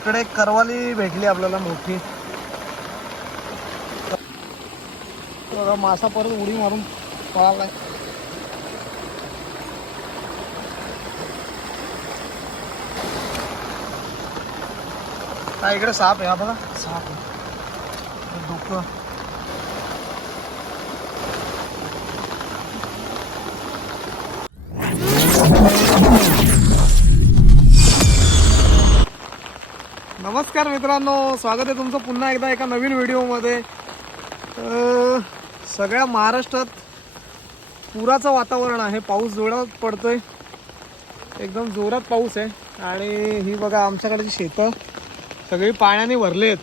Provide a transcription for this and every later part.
इकडे करवाली भेटली आपल्याला मोठी. मासा परत उडी मारून पळाला हा इकडे साप आहे हा बघा. साप आहे. डोकं. नमस्कार मित्रांनो स्वागत आहे तुमचं पुन्हा एकदा एका नवीन व्हिडिओमध्ये. सगळ्या महाराष्ट्रात पुराचं वातावरण आहे. पाऊस जोरात पडतोय. एकदम जोरात पाऊस आहे. आणि ही बघा आमच्याकडची शेतं सगळी पाण्याने भरले आहेत.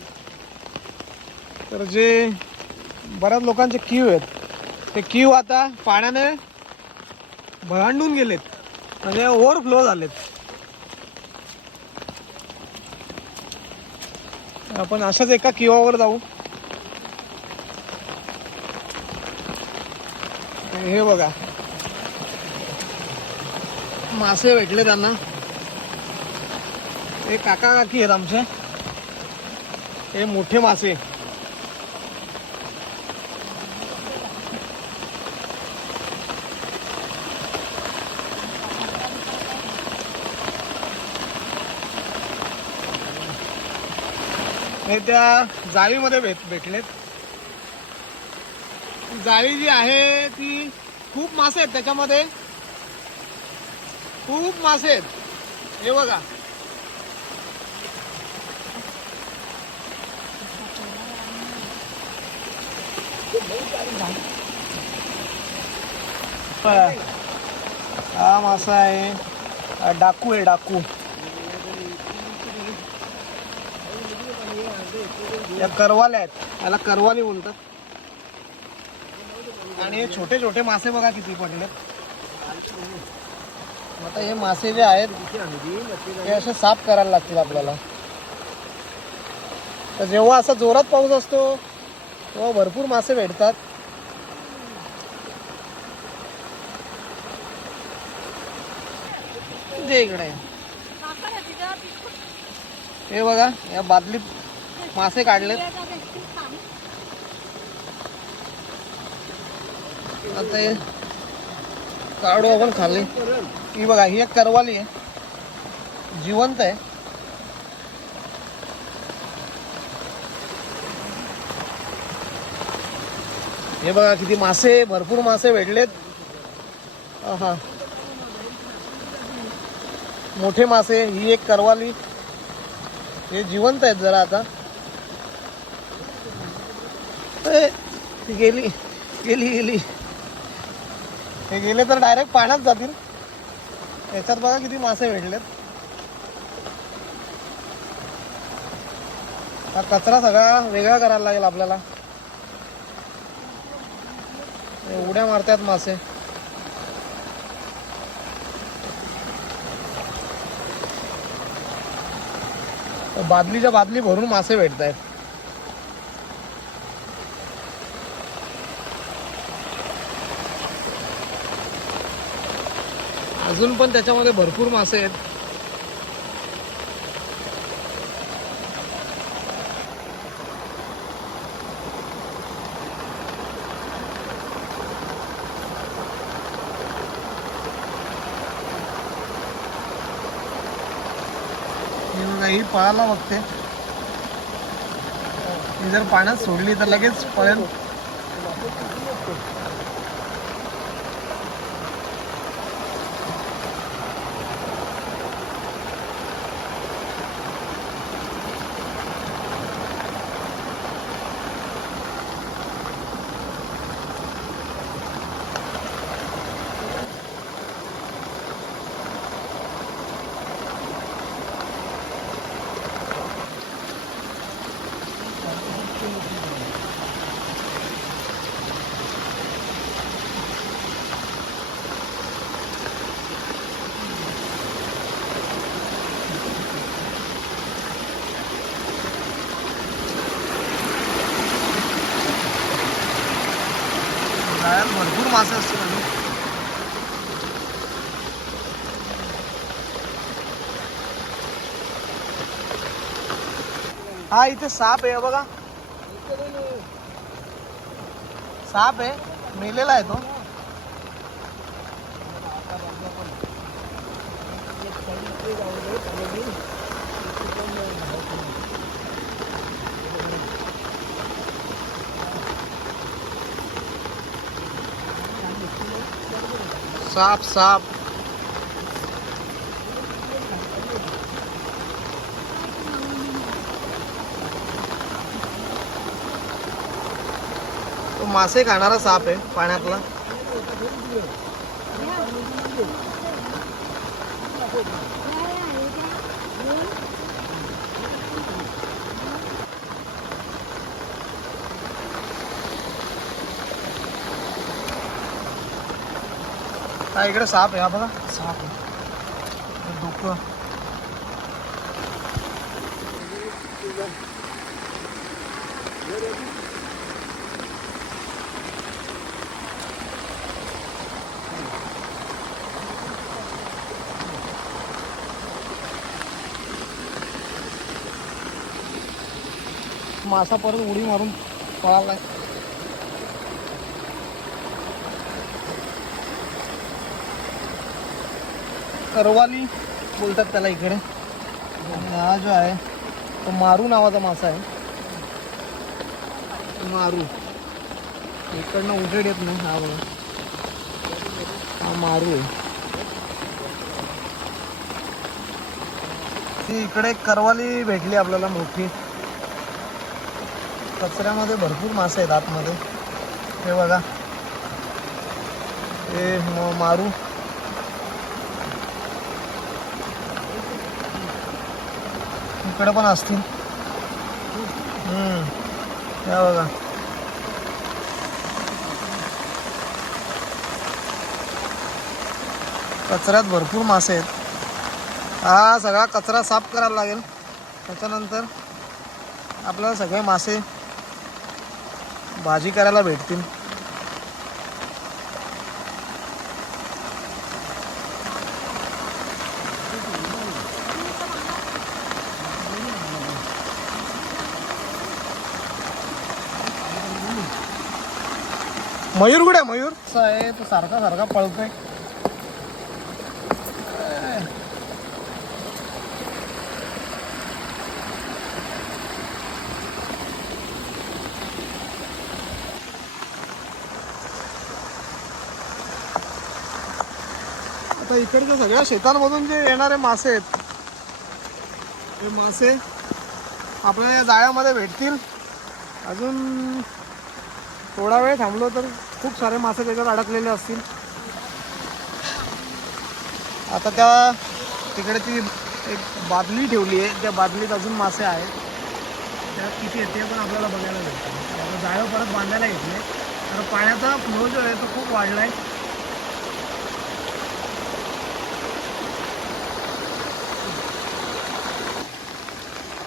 तर जे बऱ्याच लोकांचे कीव आहेत ते कीव आता पाण्याने भरांडून गेलेत. म्हणजे ओव्हरफ्लो झालेत. आपण अशाच एका किवावर जाऊ. हे बघा. मासे भेटले त्यांना. हे काका काकी आहेत आमचे. हे मोठे मासे. हे त्या जाळीमध्ये भेट भेटलेत. जाळी जी आहे ती खूप मासे आहेत त्याच्यामध्ये. खूप मासे आहेत. हे बघा. हा मासा आहे. डाकू आहे डाकू. या करवाल्या आहेत. याला करवाली बोलतात आणि हे छोटे छोटे मासे बघा किती पडले. आता हे मासे जे आहेत हे असे साफ करायला लागतील आपल्याला. तर जेव्हा असा जोरात पाऊस असतो तेव्हा भरपूर मासे भेटतात. जे इकडे. हे बघा या बादलीत मासे काढलेत. आता हे काढू आपण खाल्ली ही बघा ही एक करवाली आहे. जिवंत आहे. हे बघा किती मासे भरपूर मासे भेटलेत. हा मोठे मासे ही एक करवाली. हे जिवंत आहेत जरा आता. ती गेली गेली गेली. हे गेले तर डायरेक्ट पाण्यात जातील. याच्यात बघा किती मासे भेटलेत. हा कचरा सगळा वेगळा करायला लागेल आपल्याला. उड्या मारतात मासे. बादलीच्या बादली भरून मासे भेटत आहेत अजून पण त्याच्यामध्ये भरपूर मासे आहेत. ही पळाला पळायला बघते. जर पाण्यात सोडली तर लगेच पळेल. जाळ्यात भरपूर मासे असतील आणि हा इथे साप आहे बघा. साप आहे मेलेला आहे तो. साप साप तो मासे खाणारा साप आहे पाण्यातला. हा इकडे साप आहे हा बघा. साप आहे. डोकं. मासा परत उडी मारून पळालाय करवाली बोलतात त्याला इकडे. आणि हा जो आहे तो मारू नावाचा मासा आहे. मारू. इकडनं उजेड येत नाही हा बघा. हा मारू आहे. ती इकडे करवाली भेटली आपल्याला मोठी. कचऱ्यामध्ये भरपूर मासे आहेत आतमध्ये. हे बघा. हे मारू. इकडं पण असतील. या बघा. कचऱ्यात भरपूर मासे आहेत. हा सगळा कचरा साफ करायला लागेल. त्याच्यानंतर आपल्याला सगळे मासे भाजी करायला भेटतील. मयूर कुठे आहे? मयूर? आहे तो सारखा सारखा पळतोय. आता इकडच्या सगळ्या शेतांमधून जे येणारे मासे आहेत हे मासे आपल्याला या जाळ्यामध्ये भेटतील. अजून थोडा वेळ थांबलो तर खूप सारे मासे त्याच्यात अडकलेले असतील. आता त्या तिकडे ती एक बादली ठेवली आहे. त्या बादलीत अजून मासे आहेत. त्यात किती येते पण आपल्याला बघायला भेटतं. आता जाळं परत बांधायला घेतले तर पाण्याचा फ्लो जो आहे तो खूप वाढला आहे.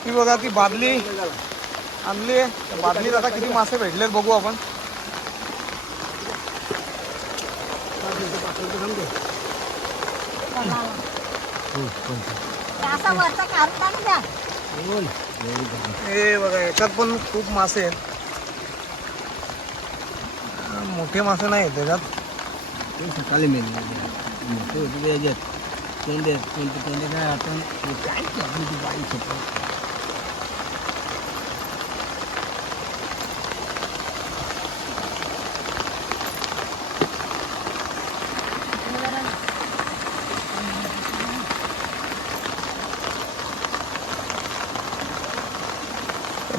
ती बघा ती बादली आणली आहे. बादलीत आता किती मासे भेटलेत बघू आपण. असा वरचा काढून टाकून द्या. हे बघा याच्यात पण खूप मासे आहेत. हा, मोठे मासे नाही आहेत त्याच्यात. सकाळी मेले. मोठे होते ते याच्यात. तोंडे कोणते तोंडे काय आपण ते काय आपली ती बाई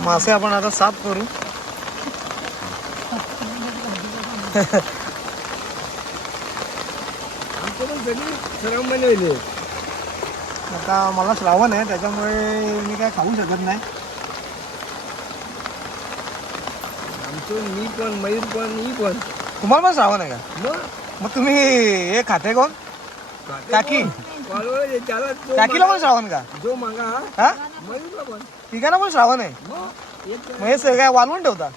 मासे आपण आता साफ करू. आता मला श्रावण आहे त्याच्यामुळे मी काय खाऊ शकत नाही. आमचं मी पण मयूर पण मी पण. तुम्हाला पण श्रावण आहे का? मग? मग तुम्ही हे खाते कोण? काकी. काकीला पण श्रावण का? जो मागा हा? मयूरला पण. तिघांना पण श्रावण आहे. मग हे सगळं काय वालवून ठेवता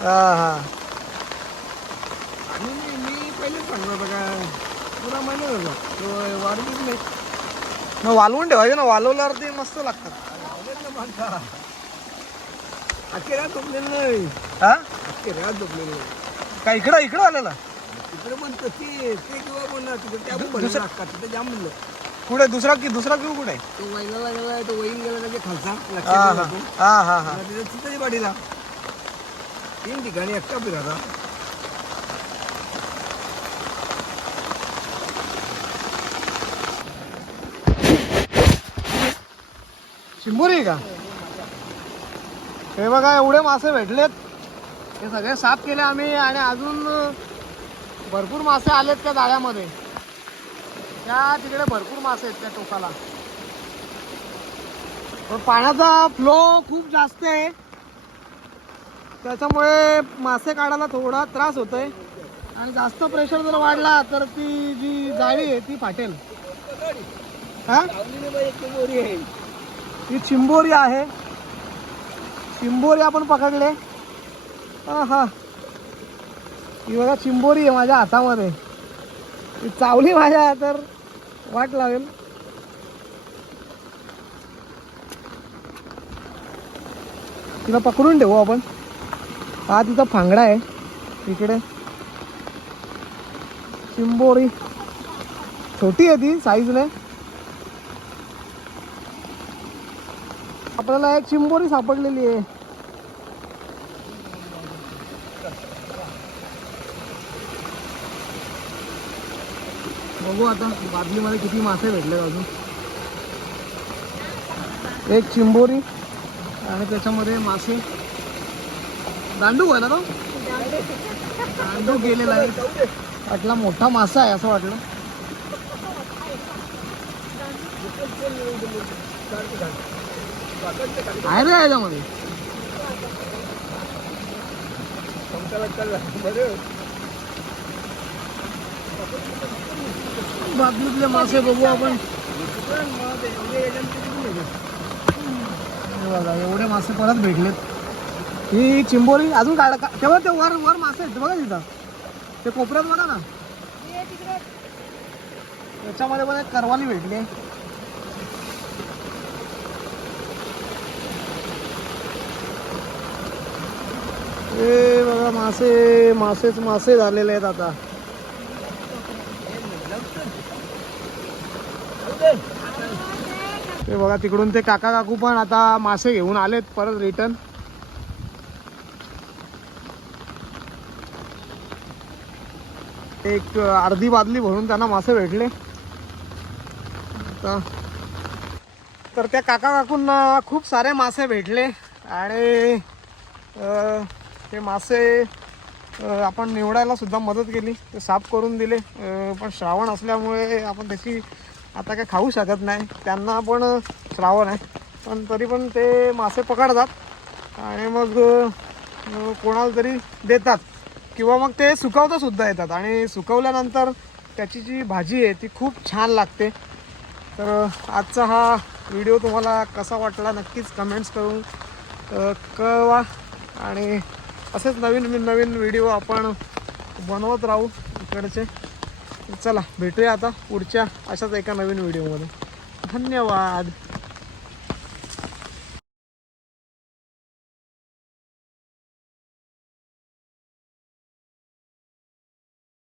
हा हा. का मग वालवून ठेवायचे ना वालवल्यावर ते मस्त लागतात. ना अखेरात झोपलेलं नाही. हा? अखेरात झोपलेलं नाही. काय इकडं इकडं आलेला? तिकडे पण ते ते किंवा बोलणार तिकडे त्या पण भरलं लागतात तिथे जाम म्हणलं कुठे? दुसरा की दुसरा किंवा कुठे तो गेला तो वहीन गेला त्याच्या खालचा हा लक्षात हा. हा हा. हा तिथं वाडीला तीन ठिकाणी एकटा फिरायचा. शिंबोरी आहे का? हे बघा एवढे मासे भेटलेत. हे सगळे साफ केले आम्ही आणि अजून भरपूर मासे आलेत त्या जाळ्यामध्ये त्या तिकडे भरपूर मासे आहेत त्या टोकाला. पण पाण्याचा फ्लो खूप जास्त आहे. त्याच्यामुळे मासे काढायला थोडा त्रास होतोय. आणि जास्त प्रेशर जर वाढला तर ती जी जाळी आहे ती फाटेल. हा? आहे ही चिंबोरी आहे. चिंबोरी आपण पकडले. हा हा ही बघा चिंबोरी आहे माझ्या हातामध्ये. चावली माझ्या तर वाट लावेल. तिला पकडून ठेवू आपण. हा तिचा फांगडा आहे इकडे. चिंबोरी. छोटी आहे ती साईजने आपल्याला एक चिंबोरी सापडलेली आहे. बघू आता बादलीमध्ये किती मासे भेटले अजून. एक चिंबोरी आणि त्याच्यामध्ये मासे. दांडू आहे ना तो? दांडू गेलेला आहे. वाटला मोठा मासा आहे असं वाटलं. आहे रे याच्यामध्ये. बादलीतले मासे बघू आपण. बघा एवढे मासे परत भेटलेत. ही चिंबोरी अजून काढ तेव्हा ते वर वर मासे आहेत बघा तिथं. ते कोपऱ्यात बघा ना. त्याच्यामध्ये बघा एक करवाली भेटली. आहे. ए बघा मासे मासेच मासे झालेले आहेत आता. ते बघा तिकडून ते काका काकू पण आता मासे घेऊन आलेत परत रिटर्न एक अर्धी बादली भरून त्यांना मासे भेटले. तर त्या काका काकूंना खूप सारे मासे भेटले आणि ते मासे आपण निवडायला सुद्धा मदत केली. ते साफ करून दिले. पण श्रावण असल्यामुळे आपण त्याची आता काय खाऊ शकत नाही. त्यांना पण श्रावण आहे. पण तरी पण ते मासे पकडतात. आणि मग कोणाला तरी देतात. किंवा मग ते सुकवतासुद्धा येतात. आणि सुकवल्यानंतर त्याची जी भाजी आहे ती खूप छान लागते. तर आजचा हा व्हिडिओ तुम्हाला कसा वाटला नक्कीच कमेंट्स करून कळवा. आणि असेच नवीन नवीन व्हिडिओ आपण बनवत राहू इकडचे. चला भेटूया आता पुढच्या अशाच एका नवीन व्हिडिओमध्ये. धन्यवाद.